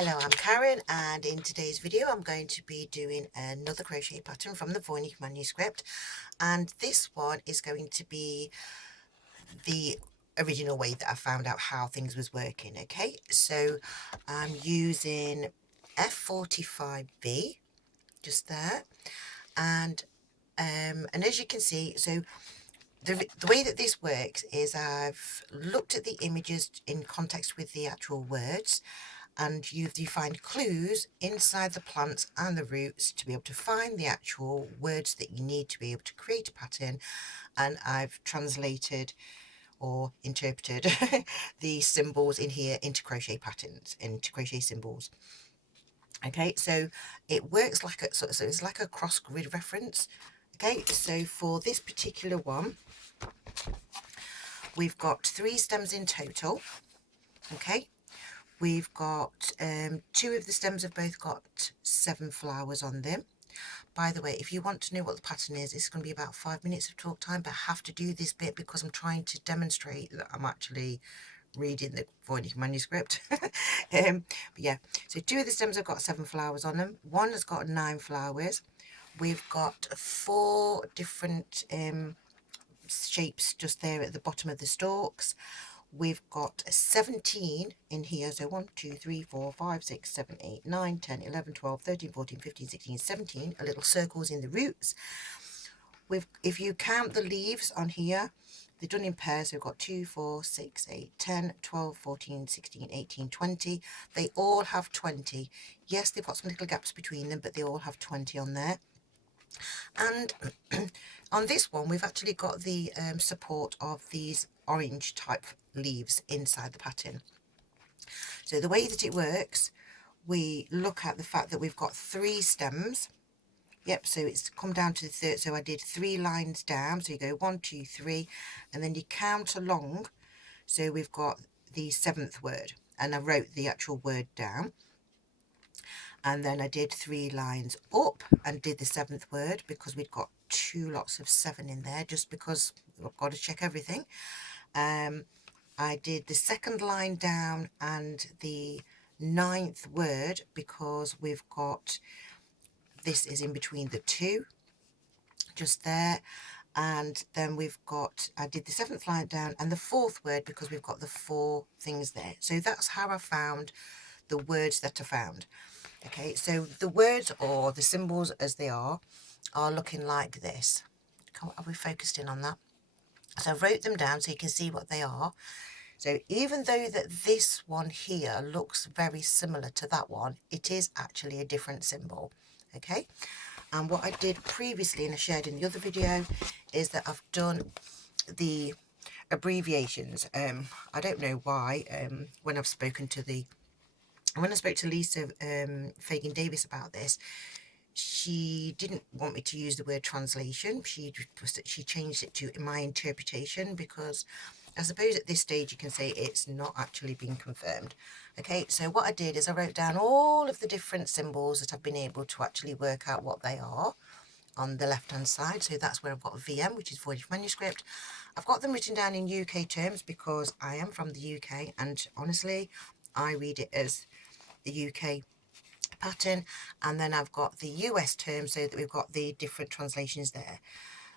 Hello, I'm Karen, and in today's video I'm going to be doing another crochet pattern from the Voynich manuscript, and this one is going to be the original way that I found out how things was working. Okay, so I'm using F45B just there, and as you can see, so the way that this works is I've looked at the images in context with the actual words, and you've defined clues inside the plants and the roots to be able to find the actual words that you need to be able to create a pattern. And I've translated or interpreted the symbols in here into crochet patterns, into crochet symbols. Okay, so it works like a so it's like a cross grid reference. Okay, so for this particular one, we've got 3 stems in total. Okay, we've got 2 of the stems have both got 7 flowers on them. By the way, if you want to know what the pattern is, it's going to be about 5 minutes of talk time, but I have to do this bit because I'm trying to demonstrate that I'm actually reading the Voynich manuscript. But yeah, so 2 of the stems have got 7 flowers on them. One has got 9 flowers. We've got 4 different shapes just there at the bottom of the stalks. We've got 17 in here, so 1 2 3 4 5 6 7 8 9 10 11 12 13 14 15 16 17 little circles in the roots. If you count the leaves on here, they're done in pairs, so we've got 2 4 6 8 10 12 14 16 18 20. They all have 20. Yes, they've got some little gaps between them, but they all have 20 on there. And on this one, we've actually got the support of these orange type leaves inside the pattern. So the way that it works, we look at the fact that we've got 3 stems. Yep, so it's come down to the third, so I did 3 lines down, so you go 1 2 3, and then you count along, so we've got the 7th word, and I wrote the actual word down. And then I did 3 lines up and did the 7th word, because we'd got 2 lots of 7 in there, just because I've got to check everything. I did the 2nd line down and the 9th word, because we've got, this is in between the 2 just there. And then we've got, I did the 7th line down and the 4th word, because we've got the 4 things there. So that's how I found the words that I found. Okay, so the words, or the symbols as they are looking like this. Are we focused in on that? So I wrote them down so you can see what they are. So even though that this one here looks very similar to that one, it is actually a different symbol. Okay, and what I did previously, and I shared in the other video, is that I've done the abbreviations. I don't know why, when I spoke to Lisa Fagan Davis about this, she didn't want me to use the word translation. She changed it to my interpretation, because I suppose at this stage you can say it's not actually been confirmed. Okay, so what I did is I wrote down all of the different symbols that I've been able to actually work out what they are on the left hand side. So that's where I've got VM, which is Voynich manuscript. I've got them written down in UK terms because I am from the UK, and honestly I read it as the UK pattern, and then I've got the US term, so that we've got the different translations there.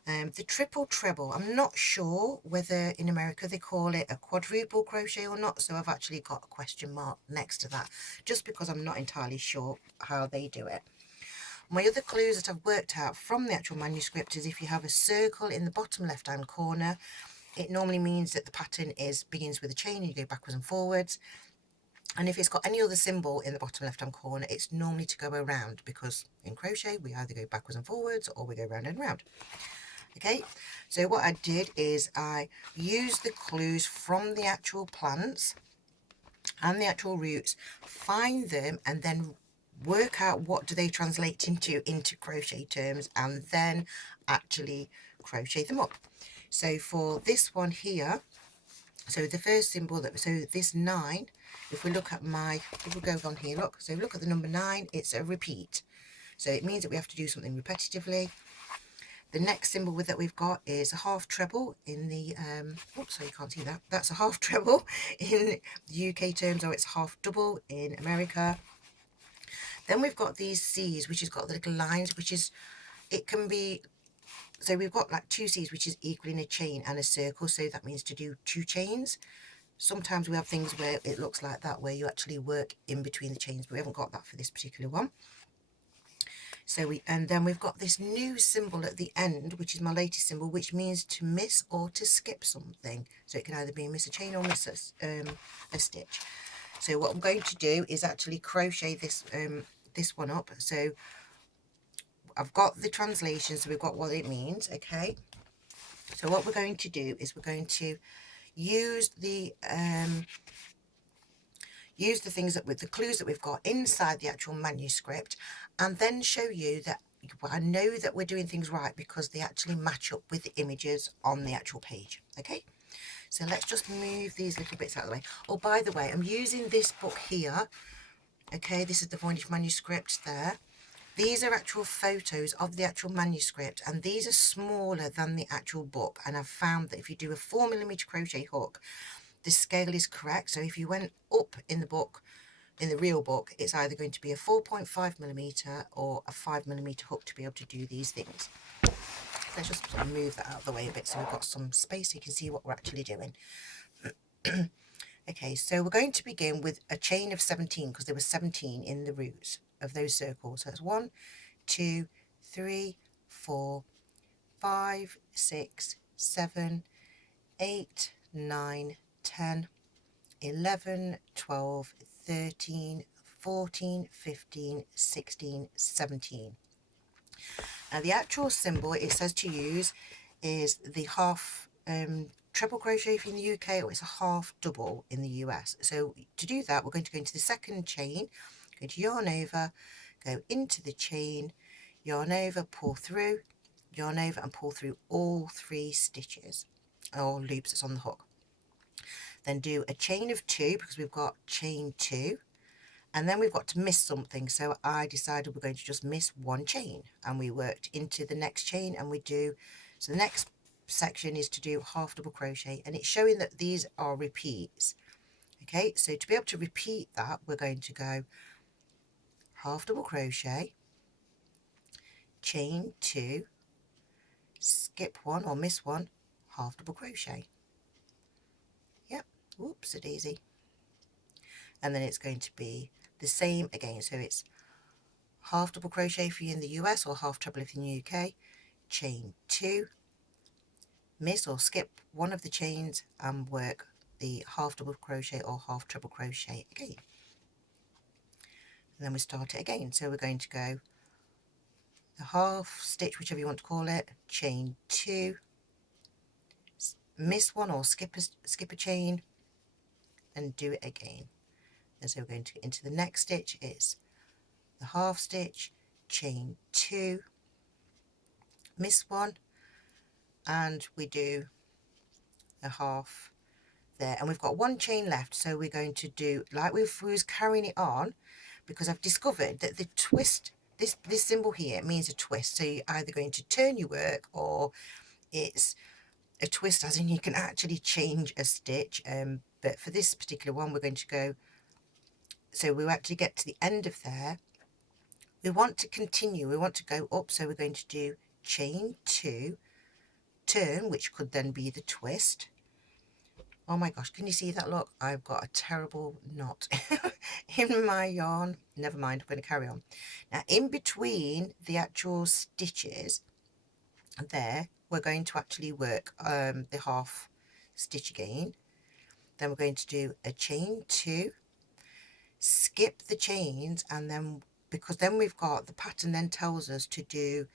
The triple treble, I'm not sure whether in America they call it a quadruple crochet or not, so I've actually got a question mark next to that, just because I'm not entirely sure how they do it. My other clues that I've worked out from the actual manuscript is, if you have a circle in the bottom left hand corner, it normally means that the pattern begins with a chain and you go backwards and forwards. And if it's got any other symbol in the bottom left hand corner, it's normally to go around, because in crochet we either go backwards and forwards or we go round and round. Okay, so what I did is I used the clues from the actual plants and the actual roots, find them, and then work out what do they translate into crochet terms, and then actually crochet them up. So for this one here, so the first symbol so this 9, if we look at if we go on here, look, so look at the number 9, it's a repeat, so it means that we have to do something repetitively. The next symbol that we've got is a half treble in the oops, so you can't see that, that's a half treble in UK terms, or it's half double in America. Then we've got these C's, which has got the little lines, which is, it can be, so we've got like 2 C's, which is equal in a chain and a circle, so that means to do 2 chains. Sometimes we have things where it looks like that, where you actually work in between the chains, but we haven't got that for this particular one. So and then we've got this new symbol at the end, which is my latest symbol, which means to miss or to skip something. So it can either be miss a chain or miss a stitch. So what I'm going to do is actually crochet this this one up. So I've got the translation, so we've got what it means. Okay, so what we're going to do is we're going to use the things that with the clues that we've got inside the actual manuscript, and then show you that I know that we're doing things right because they actually match up with the images on the actual page. Okay, so let's just move these little bits out of the way. Oh, by the way, I'm using this book here. Okay, this is the Voynich manuscript there. These are actual photos of the actual manuscript, and these are smaller than the actual book, and I've found that if you do a 4mm crochet hook, the scale is correct. So if you went up in the book, in the real book, it's either going to be a 4.5mm or a 5mm hook to be able to do these things. Let's just sort of move that out of the way a bit so we've got some space so you can see what we're actually doing. Okay, so we're going to begin with a chain of 17 because there were 17 in the roots of those circles. So it's 1, 2, 3, 4, 5, 6, 7, 8, 9, 10, 11, 12, 13, 14, 15, 16, 17. Now the actual symbol it says to use is the half treble crochet in the UK, or it's a half double in the US. So to do that, we're going to go into the second chain, go to yarn over, go into the chain, yarn over, pull through, yarn over and pull through all 3 stitches or loops that's on the hook. Then do a chain of 2 because we've got chain 2, and then we've got to miss something, so I decided we're going to just miss 1 chain, and we worked into the next chain, and we do, so the next section is to do half double crochet, and it's showing that these are repeats. Okay, so to be able to repeat that, we're going to go half double crochet, chain 2, skip 1 or miss 1, half double crochet. Yep, whoops a daisy. And then it's going to be the same again, so it's half double crochet for you in the US or half treble if in the UK, chain 2, miss or skip 1 of the chains and work the half double crochet or half treble crochet again. And then we start it again, so we're going to go the half stitch, whichever you want to call it, chain 2, miss 1 or skip a chain and do it again. And so we're going to get into the next stitch, it's the half stitch, chain 2, miss 1, and we do a half there, and we've got 1 chain left, so we're going to do like we was carrying it on, because I've discovered that the twist, this symbol here means a twist, so you're either going to turn your work or it's a twist as in you can actually change a stitch, but for this particular one we're going to go, so we actually get to the end of there, we want to continue, we want to go up, so we're going to do chain 2, turn, which could then be the twist. Oh my gosh, can you see that? Look, I've got a terrible knot in my yarn. Never mind, I'm going to carry on. Now, in between the actual stitches there, we're going to actually work the half stitch again. Then we're going to do a chain 2, skip the chains, and then, because then we've got, the pattern then tells us to do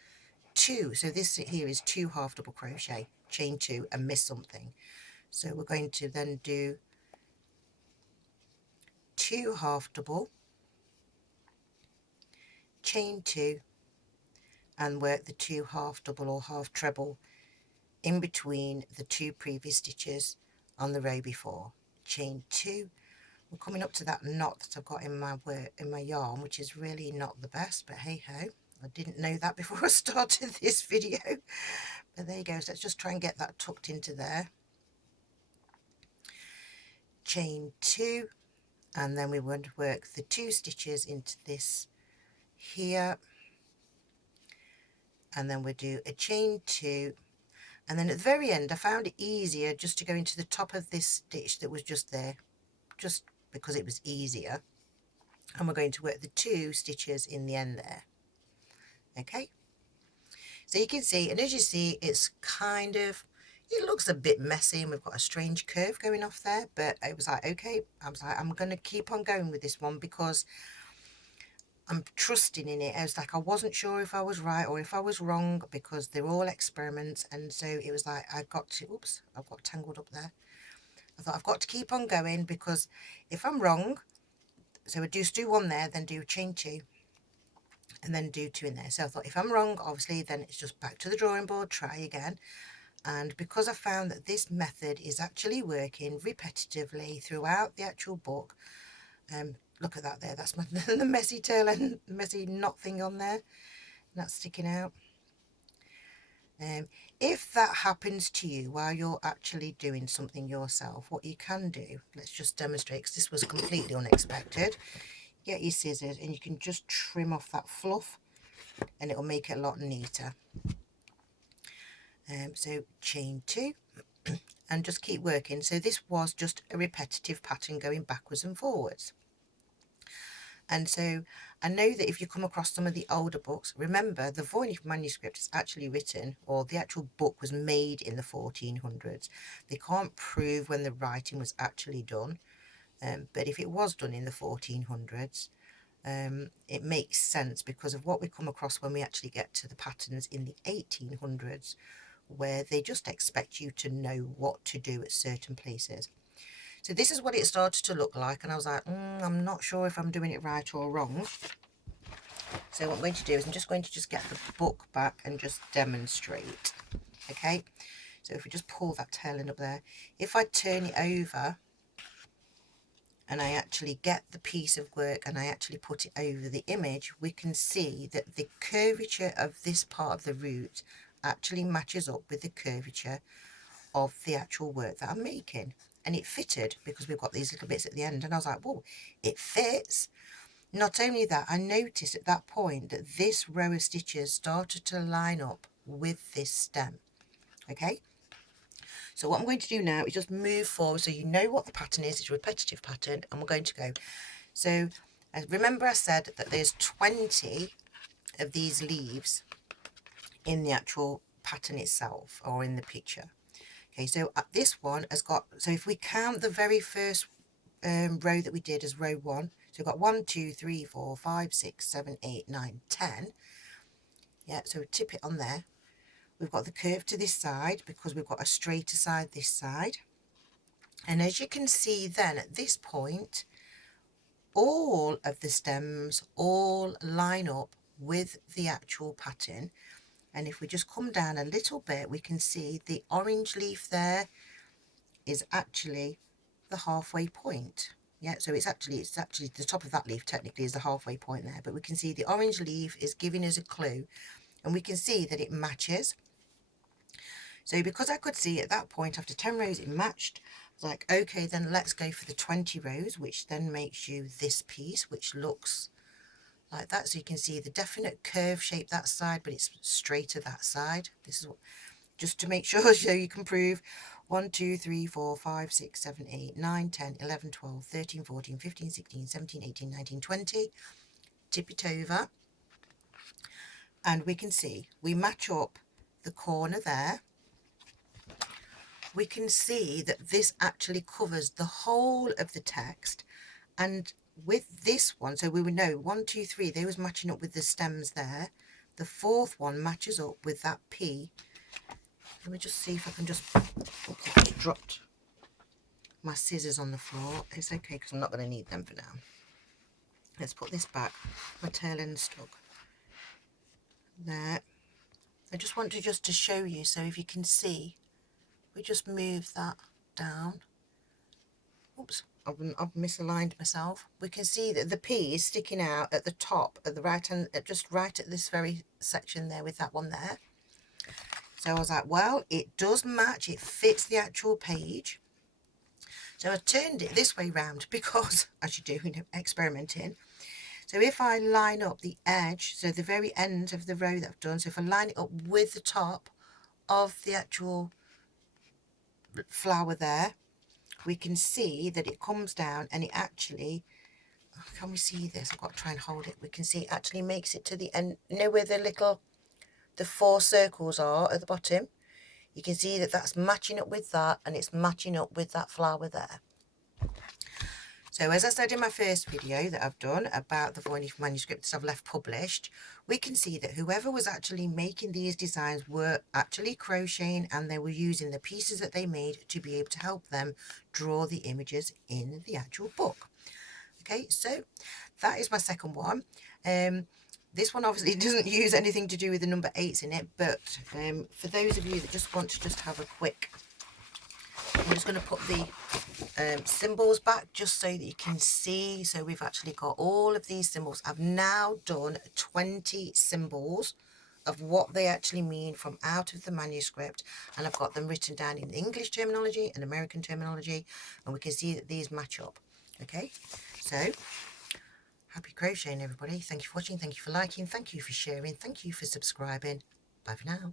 2. So this here is 2 half double crochet, chain 2 and miss something. So we're going to then do 2 half double, chain 2 and work the 2 half double or half treble in between the 2 previous stitches on the row before. Chain 2, we're coming up to that knot that I've got in my yarn, which is really not the best, but hey ho, I didn't know that before I started this video, but there you go. So let's just try and get that tucked into there. Chain 2, and then we want to work the 2 stitches into this here, and then we'll do a chain 2, and then at the very end I found it easier just to go into the top of this stitch that was just there, just because it was easier, and we're going to work the 2 stitches in the end there. Okay, so you can see, and as you see, it's kind of, it looks a bit messy and we've got a strange curve going off there, but I was like, okay, I was like, I'm going to keep on going with this one because I'm trusting in it. I was like, I wasn't sure if I was right or if I was wrong because they're all experiments, and so it was like I got to, oops, I've got tangled up there. I thought I've got to keep on going because if I'm wrong, so I just do 1 there, then do chain 2, and then do 2 in there. So I thought if I'm wrong, obviously, then it's just back to the drawing board, try again. And because I found that this method is actually working repetitively throughout the actual book, look at that there, that's my the messy tail and messy knot thing on there, that's sticking out. If that happens to you while you're actually doing something yourself, what you can do, let's just demonstrate because this was completely unexpected. Get your scissors and you can just trim off that fluff and it'll make it a lot neater. So chain 2 and just keep working. So this was just a repetitive pattern going backwards and forwards. And so I know that if you come across some of the older books, remember the Voynich manuscript is actually written, or the actual book was made in the 1400s. They can't prove when the writing was actually done, but if it was done in the 1400s, it makes sense because of what we come across when we actually get to the patterns in the 1800s, where they just expect you to know what to do at certain places. So this is what it started to look like, and I was like, I'm not sure if I'm doing it right or wrong. So what I'm going to do is I'm just going to get the book back and just demonstrate. Okay, so if we just pull that tail end up there, if I turn it over and I actually get the piece of work and I actually put it over the image, we can see that the curvature of this part of the root actually matches up with the curvature of the actual work that I'm making. And it fitted because we've got these little bits at the end, and I was like, whoa, it fits. Not only that, I noticed at that point that this row of stitches started to line up with this stem. Okay, so what I'm going to do now is just move forward so you know what the pattern is. It's a repetitive pattern, and we're going to go. So remember I said that there's 20 of these leaves in the actual pattern itself, or in the picture. Okay, so this one has got, so if we count the very first row that we did as row 1, so we've got 1, 2, 3, 4, 5, 6, 7, 8, 9, 10. Yeah, so we tip it on there. We've got the curve to this side because we've got a straighter side this side. And as you can see then at this point, all of the stems all line up with the actual pattern. And if we just come down a little bit, we can see the orange leaf there is actually the halfway point. Yeah, so it's actually the top of that leaf technically is the halfway point there, but we can see the orange leaf is giving us a clue, and we can see that it matches. So because I could see at that point after 10 rows it matched, I was like, okay, then let's go for the 20 rows, which then makes you this piece, which looks like that. So you can see the definite curve shape that side, but it's straighter that side. This is what, just to make sure, so you can prove 1, 2, 3, 4, 5, 6, 7, 8, 9, 10, 11, 12, 13, 14, 15, 16, 17, 18, 19, 20. Tip it over, and we can see we match up the corner there. We can see that this actually covers the whole of the text, and with this one, so we would know 1, 2, 3, they was matching up with the stems there. The fourth one matches up with that P. Let me just see if I can just, oops, I just dropped my scissors on the floor. It's okay because I'm not going to need them for now. Let's put this back. My tail end stuck there. I just want to show you, so if you can see, we just move that down. Oops, I've misaligned myself. We can see that the P is sticking out at the top, at the right hand, just right at this very section there with that one there. So I was like, well, it does match, it fits the actual page. So I turned it this way round because, as you do, experimenting. So if I line up the edge, so the very end of the row that I've done, so if I line it up with the top of the actual flower there, we can see that it comes down and it actually, can we see this? I've got to try and hold it. We can see it actually makes it to the end. You know where the 4 circles are at the bottom? You can see that that's matching up with that, and it's matching up with that flower there. So as I said in my first video that I've done about the Voynich manuscripts I've left published, we can see that whoever was actually making these designs were actually crocheting, and they were using the pieces that they made to be able to help them draw the images in the actual book. Okay, so that is my second one. This one obviously doesn't use anything to do with the number 8s in it, but for those of you that just want to just have a quick, I'm just going to put the symbols back just so that you can see. So we've actually got all of these symbols. I've now done 20 symbols of what they actually mean from out of the manuscript, and I've got them written down in English terminology and American terminology, and we can see that these match up. Okay, so happy crocheting everybody. Thank you for watching, thank you for liking, thank you for sharing, thank you for subscribing. Bye for now.